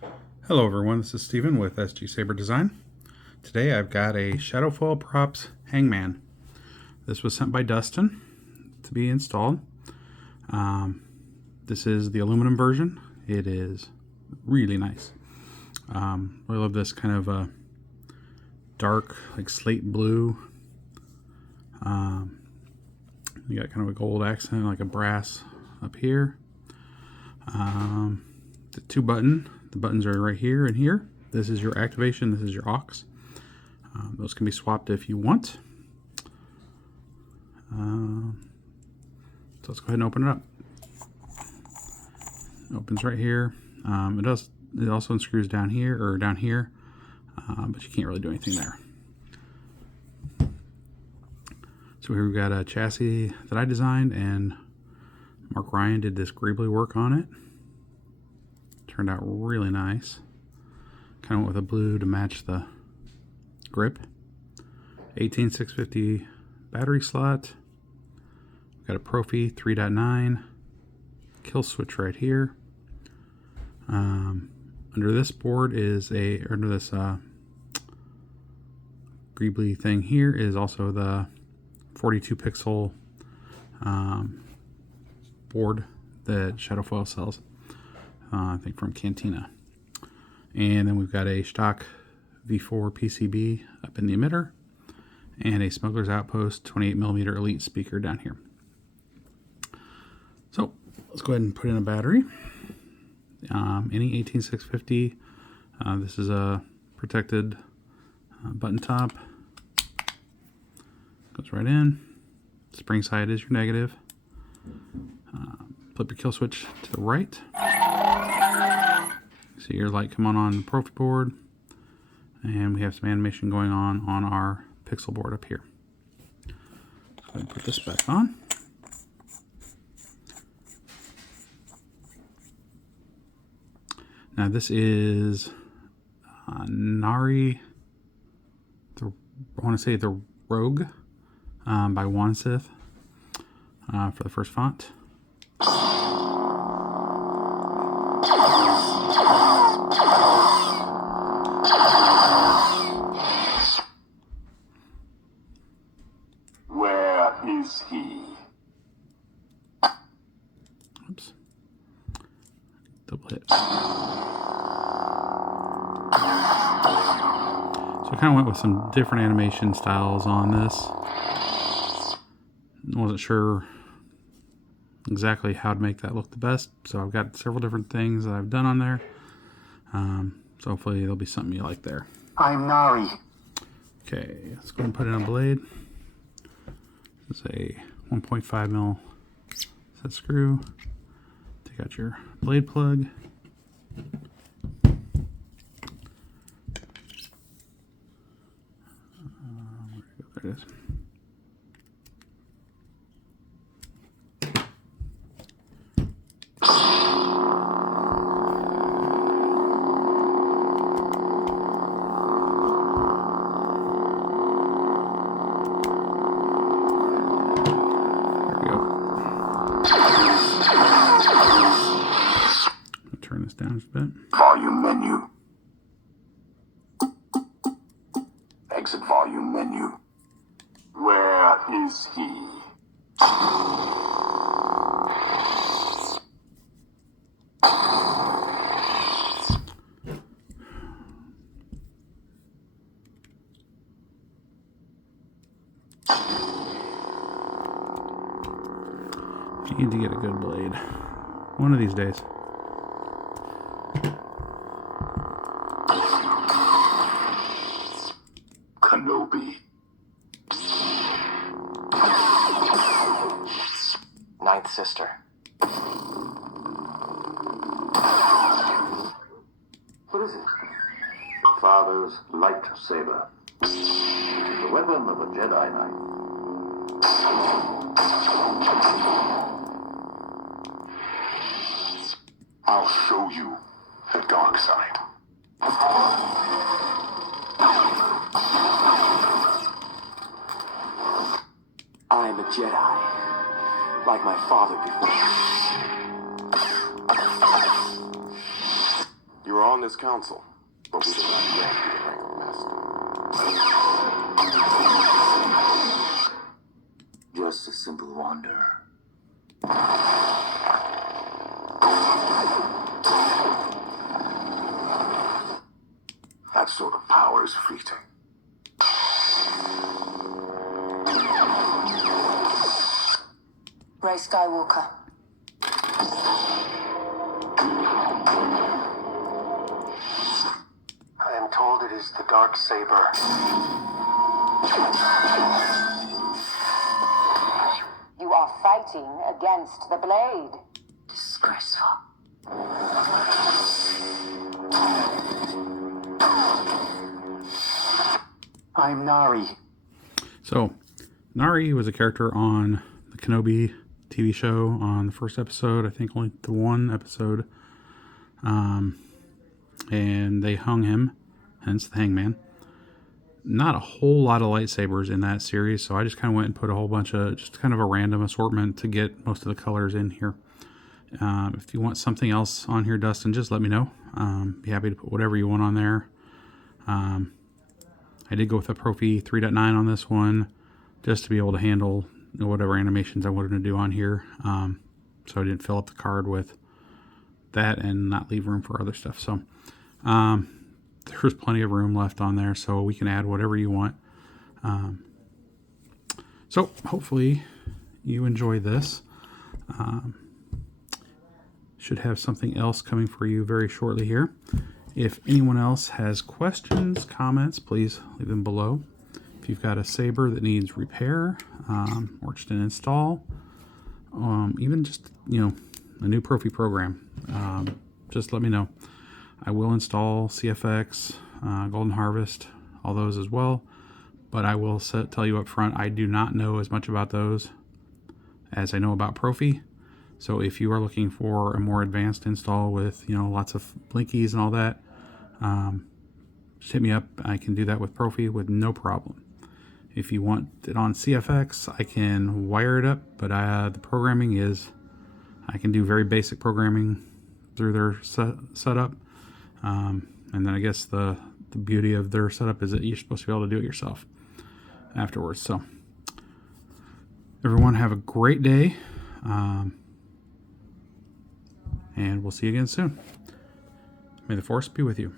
Hello everyone, this is Steven with SG Saber Design. Today I've got a Shadowfoil Props Hangman. This was sent by Dustin to be installed. This is the aluminum version. It is really nice. I love this kind of dark, like slate blue. You got kind of a gold accent, like a brass up here. The two buttons are right here and here. This is your activation, this is your aux. Those can be swapped if you want. So let's go ahead and open it up. It opens right here. It also unscrews down here, but you can't really do anything there. So here we've got a chassis that I designed, and Mark Ryan did this Greeblie work on it. Turned out really nice. Kind of went with a blue to match the grip. 18650 battery slot. Got a Proffie 3.9 kill switch right here. Under this board is under this Greeblie thing here is also the 42 pixel board that Shadowfoil sells. I think from Cantina. And then we've got a Shtok V4 PCB up in the emitter and a Smugglers Outpost 28mm Elite speaker down here. So let's go ahead and put in a battery. Any 18650. This is a protected button top. Goes right in. Spring side is your negative. Flip your kill switch to the right. See your light come on the Proffie board, and we have some animation going on our pixel board up here. Go ahead and put this back on. Now this is Nari, I want to say the Rogue by Wansith for the first font. Where is he? Oops. Double hit. So I kind of went with some different animation styles on this. I wasn't sure exactly how to make that look the best, so I've got several different things that I've done on there. So hopefully there'll be something you like there. I'm Nari. Okay, let's go ahead and put in a blade. This is a 1.5mm set screw. Take out your blade plug. There it is. Turn this down just a bit. Volume menu. Exit volume menu. Where is he? You need to get a good blade. One of these days. Kenobi. Ninth sister. What is it? Father's lightsaber. The weapon of a Jedi Knight. I'll show you the dark side. I'm a Jedi, like my father before. You're on on this council, but we did not grant you the rank of master. Just a simple wanderer. That sort of power is fleeting. Rey Skywalker. I am told it is the Dark Saber. You are fighting against the blade. Disgraceful. I'm Nari. So, Nari was a character on the Kenobi TV show on the first episode. I think only the one episode. And they hung him, hence the Hangman. Not a whole lot of lightsabers in that series, so I just kind of went and put a whole bunch of, just kind of a random assortment to get most of the colors in here. If you want something else on here, Dustin, just let me know. Be happy to put whatever you want on there. I did go with a Proffie 3.9 on this one, just to be able to handle whatever animations I wanted to do on here. So I didn't fill up the card with that and not leave room for other stuff. So there's plenty of room left on there, so we can add whatever you want. So hopefully you enjoy this. Should have something else coming for you very shortly here. If anyone else has questions, comments, please leave them below. If you've got a saber that needs repair, or just an install, even just, a new Proffie program, just let me know. I will install CFX, Golden Harvest, all those as well. But I will tell you up front, I do not know as much about those as I know about Proffie. So if you are looking for a more advanced install with, lots of blinkies and all that, just hit me up. I can do that with Proffie with no problem. If you want it on CFX, I can wire it up, but the programming is, I can do very basic programming through their setup. And then I guess the beauty of their setup is that you're supposed to be able to do it yourself afterwards. So everyone have a great day. And we'll see you again soon. May the Force be with you.